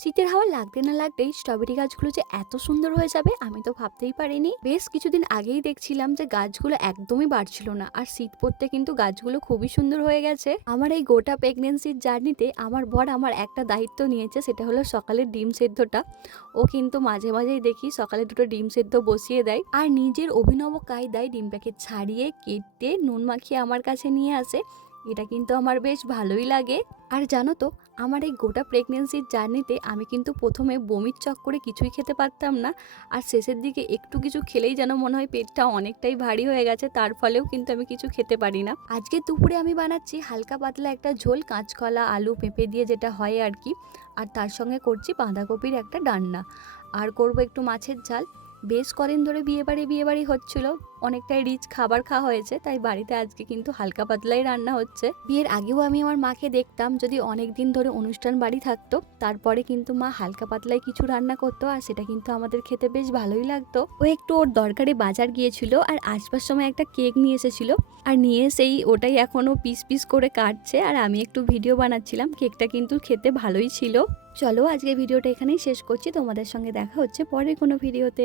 শীতের হাওয়া লাগতে না লাগতেই স্ট্রবেরি গাছগুলো যে এত সুন্দর হয়ে যাবে আমি তো ভাবতেই পারিনি। বেশ কিছুদিন আগেই দেখছিলাম যে গাছগুলো একদমই বাড়ছিল না, আর শীত পড়তে কিন্তু গাছগুলো খুবই সুন্দর হয়ে গেছে। আমার এই গোটা প্রেগনেন্সির জার্নিতে আমার বর আমার একটা দায়িত্ব নিয়েছে, সেটা হলো সকালের ডিম সেদ্ধটা। ও কিন্তু মাঝে মাঝেই দেখি সকালে দুটো ডিম সেদ্ধ বসিয়ে দেয়, আর নিজের অভিনব কায়দায় ডিমটাকে ছাড়িয়ে কেটে নুন মাখিয়ে আমার কাছে নিয়ে আসে। এটা কিন্তু আমার বেশ ভালোই লাগে। আর জানো তো, আমার এই গোটা প্রেগনেন্সির জার্নিতে আমি কিন্তু প্রথমে বমির চক্করে কিছুই খেতে পারতাম না, আর শেষের দিকে একটু কিছু খেলেই যেন মনে হয় পেটটা অনেকটাই ভারী হয়ে গেছে, তার ফলেও কিন্তু আমি কিছু খেতে পারি না। আজকে দুপুরে আমি বানাচ্ছি হালকা পাতলা একটা ঝোল, কাঁচকলা আলু পেঁপে দিয়ে যেটা হয় আর কি। আর তার সঙ্গে করছি বাঁধাকপির একটা ডান্না, আর করব একটু মাছের ঝাল। বেশ কদিন ধরে বিয়ে বাড়ি হচ্ছিল, অনেকটাই রিচ খাবার খাওয়া হয়েছে, তাই বাড়িতে আজকে কিন্তু হালকা পাতলাই রান্না হচ্ছে। বিয়ের আগেও আমি আমার মাকে দেখতাম, যদি অনেক দিন ধরে অনুষ্ঠান বাড়ি থাকতো তারপরে কিন্তু মা হালকা পাতলাই কিছু রান্না করতো, আর সেটা কিন্তু আমাদের খেতে বেশ ভালোই লাগতো। ও একটু ওর দরকারে বাজার গিয়েছিল, আর আসবার সময় একটা কেক নিয়ে এসেছিল, আর নিয়ে সেই ওটাই এখনো পিস পিস করে কাটছে, আর আমি একটু ভিডিও বানাচ্ছিলাম। কেকটা কিন্তু খেতে ভালোই ছিল। চলো আজকে ভিডিওটা এখানেই শেষ করছি, তোমাদের সঙ্গে দেখা হচ্ছে পরে কোনো ভিডিওতে।